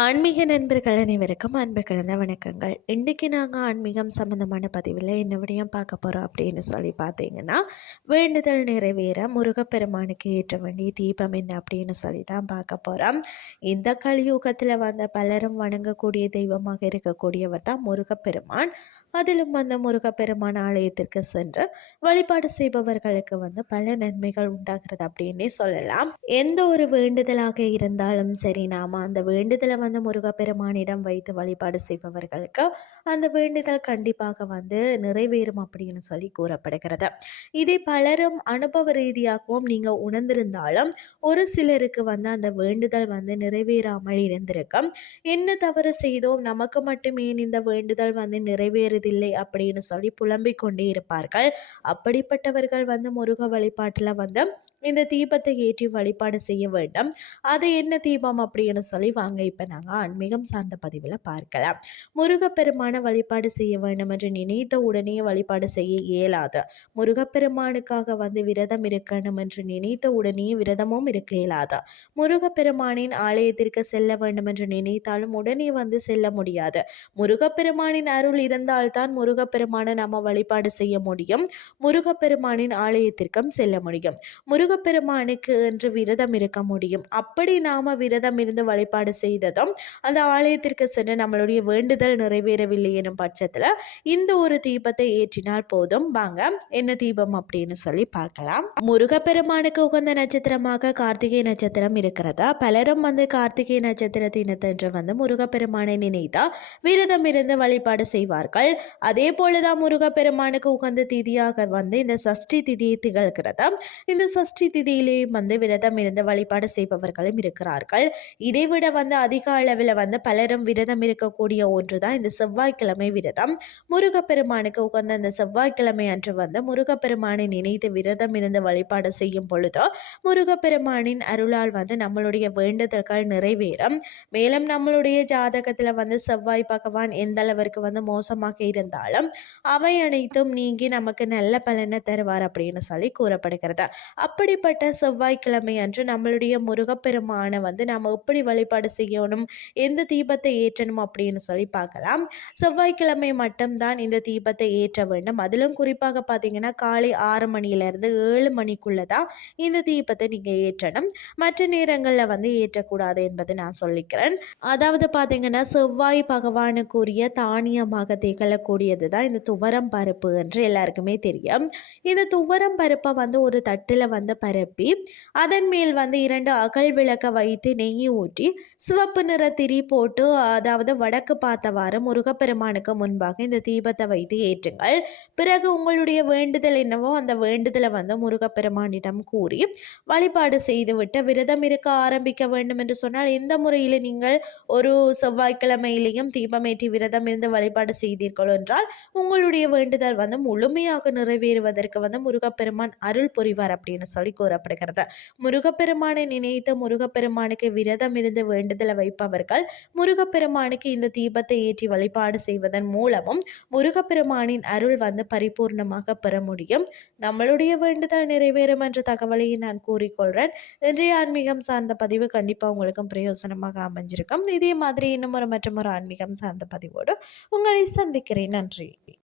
ஆன்மீக நண்பர்கள் அனைவருக்கும் அன்பு கலந்த வணக்கங்கள். இன்றைக்கி நாங்கள் ஆன்மீகம் சம்மந்தமான பதிவில் என்ன விடயம் பார்க்க போகிறோம் அப்படின்னு சொல்லி பார்த்தீங்கன்னா வேண்டுதல் நிறைவேற முருகப்பெருமானுக்கு ஏற்ற வேண்டிய தீபம் என்ன அப்படின்னு சொல்லி தான் பார்க்க போகிறோம் இந்த கலியுகத்தில் வந்த பலரும் வணங்கக்கூடிய தெய்வமாக இருக்கக்கூடியவர் தான் முருகப்பெருமான். அதிலும் வந்து முருகப்பெருமான் ஆலயத்திற்கு சென்று வழிபாடு செய்பவர்களுக்கு வந்து பல நன்மைகள் உண்டாகிறது அப்படின்னே சொல்லலாம். எந்த ஒரு வேண்டுதலாக இருந்தாலும் சரி நாம அந்த வேண்டுதலை வந்து முருகப்பெருமானிடம் வைத்து வழிபாடு செய்பவர்களுக்கு அந்த வேண்டுதல் கண்டிப்பாக வந்து நிறைவேறும் அப்படின்னு சொல்லி கூறப்படுகிறது. இதை பலரும் அனுபவ ரீதியாகவும் நீங்கள் உணர்ந்திருந்தாலும் ஒரு சிலருக்கு வந்து அந்த வேண்டுதல் வந்து நிறைவேறாமல் இருந்திருக்கும். என்ன தவறு செய்தோம்? நமக்கு மட்டுமே இந்த வேண்டுதல் வந்து நிறைவேறுதில்லை? அப்படின்னு சொல்லி புலம்பிக் கொண்டே இருப்பார்கள். அப்படிப்பட்டவர்கள் வந்து முருக வழிபாட்டில் வந்து இந்த தீபத்தை ஏற்றி வழிபாடு செய்ய வேண்டும். அது என்ன தீபம் அப்படின்னு சொல்லி வாங்க. இப்போ நாங்கள் ஆன்மீகம் சார்ந்த பதிவில் பார்க்கலாம். முருகப்பெருமான வழிபாடு செய்ய வேண்டும் என்று நினைத்த உடனே வழிபாடு செய்ய இயலாது. முருகப்பெருமானுக்காக வந்து விரதம் இருக்கணும் என்று நினைத்த உடனே விரதமும் இருக்க இயலாது. முருகப்பெருமானின் ஆலயத்திற்கு செல்ல வேண்டும் என்று நினைத்தாலும் உடனே வந்து செல்ல முடியாது. முருகப்பெருமானின் அருள் இருந்தால்தான் முருகப்பெருமானை நம்ம வழிபாடு செய்ய முடியும். முருகப்பெருமானின் ஆலயத்திற்கும் செல்ல முடியும். முருக முருகப்பெருமானுக்கு என்று விரதம் இருக்க முடியும். அப்படி நாம விரதம் இருந்து வழிபாடு செய்ததும் அந்த ஆலயத்திற்கு சென்று நம்மளுடைய வேண்டுதல் நிறைவேறவில்லை எனும் பட்சத்தில் இந்த ஒரு தீபத்தை ஏற்றினால் போதும். வாங்க என்ன தீபம் அப்படின்னு சொல்லி பார்க்கலாம். முருகப்பெருமானுக்கு உகந்த நட்சத்திரமாக கார்த்திகை நட்சத்திரம் இருக்கிறதா? பலரும் வந்து கார்த்திகை நட்சத்திர தினத்தன்று வந்து முருகப்பெருமானை நினைத்தா விரதம் இருந்து வழிபாடு செய்வார்கள். அதே போலதான் முருகப்பெருமானுக்கு உகந்த திதியாக வந்து இந்த சஷ்டி திதியை திகழ்கிறதா? இந்த சஷ்டி திதியிலேயும் வந்து விரதம் இருந்து வழிபாடு செய்பவர்களும் இருக்கிறார்கள். இதைவிட வந்து அதிக அளவில் வந்து பலரும் விரதம் இருக்கக்கூடிய ஒன்று தான் இந்த செவ்வாய்க்கிழமை விரதம். முருகப்பெருமானுக்கு உகந்த அந்த செவ்வாய்க்கிழமை அன்று வந்து முருகப்பெருமானை நினைத்து விரதம் இருந்து வழிபாடு செய்யும் பொழுதோ முருகப்பெருமானின் அருளால் வந்து நம்மளுடைய வேண்டுதல்கள் நிறைவேறும். மேலும் நம்மளுடைய ஜாதகத்தில் வந்து செவ்வாய் பகவான் எந்த அளவிற்கு வந்து மோசமாக இருந்தாலும் அவை அனைத்தும் நீங்கி நமக்கு நல்ல பலனை தருவார் அப்படின்னு சொல்லி கூறப்படுகிறது. அப்படி அப்படிப்பட்ட செவ்வாய்க்கிழமை அன்று நம்மளுடைய முருகப்பெருமானை வந்து நம்ம எப்படி வழிபாடு செய்யணும் எந்த தீபத்தை ஏற்றணும் அப்படின்னு சொல்லி பார்க்கலாம். செவ்வாய்க்கிழமை மட்டும்தான் இந்த தீபத்தை ஏற்ற வேண்டும். அதிலும் குறிப்பாக பார்த்தீங்கன்னா காலை ஆறு மணியிலேருந்து ஏழு மணிக்குள்ளே தான் இந்த தீபத்தை நீங்கள் ஏற்றணும். மற்ற நேரங்களில் வந்து ஏற்றக்கூடாது என்பதை நான் சொல்லிக்கிறேன். அதாவது பார்த்தீங்கன்னா செவ்வாய் பகவானுக்குரிய தானியமாக திகழக்கூடியது தான் இந்த துவரம் பருப்பு என்று எல்லாருக்குமே தெரியும். இந்த துவரம் பருப்பை வந்து ஒரு தட்டில் வந்து பரப்பி அதன் மேல் வந்து இரண்டு அகல் விளக்க வைத்து நெய் ஊற்றி சிவப்பு நிற திரி போட்டு அதாவது வடக்கு பார்த்தவாறு முருகப்பெருமானுக்கு முன்பாக இந்த தீபத்தை வைத்து ஏற்றுங்கள். பிறகு உங்களுடைய வேண்டுதல் என்னவோ அந்த வேண்டுதலை வந்து முருகப்பெருமானிடம் கூறி வழிபாடு செய்துவிட்டு விரதம் இருக்க ஆரம்பிக்க வேண்டும் என்று சொன்னால் எந்த முறையில் நீங்கள் ஒரு செவ்வாய்க்கிழமையிலையும் தீபமேற்றி விரதம் இருந்து வழிபாடு செய்தீர்கள் என்றால் உங்களுடைய வேண்டுதல் வந்து முழுமையாக நிறைவேறுவதற்கு வந்து முருகப்பெருமான் அருள் புரிவார் அப்படின்னு சொல்லி கூறப்படுகிறது. முருகப்பெருமானை நினைத்து முருகப்பெருமானுக்கு விரதம் இருந்து வேண்டுதலை வைப்பவர்கள் முருகப்பெருமானுக்கு இந்த தீபத்தை ஏற்றி வழிபாடு செய்வதன் மூலமும் முருகப்பெருமானின் அருள் வந்து பரிபூர்ணமாக பெற முடியும். நம்மளுடைய வேண்டுதல் நிறைவேறும் என்ற தகவலையை நான் கூறிக்கொள்கிறேன் இன்றைய ஆன்மீகம் சார்ந்த பதிவு கண்டிப்பாக உங்களுக்கும் பிரயோசனமாக அமைஞ்சிருக்கும். இதே மாதிரி இன்னும் ஒரு மற்றும் ஒரு ஆன்மீகம் சார்ந்த பதிவோடு உங்களை சந்திக்கிறேன். நன்றி.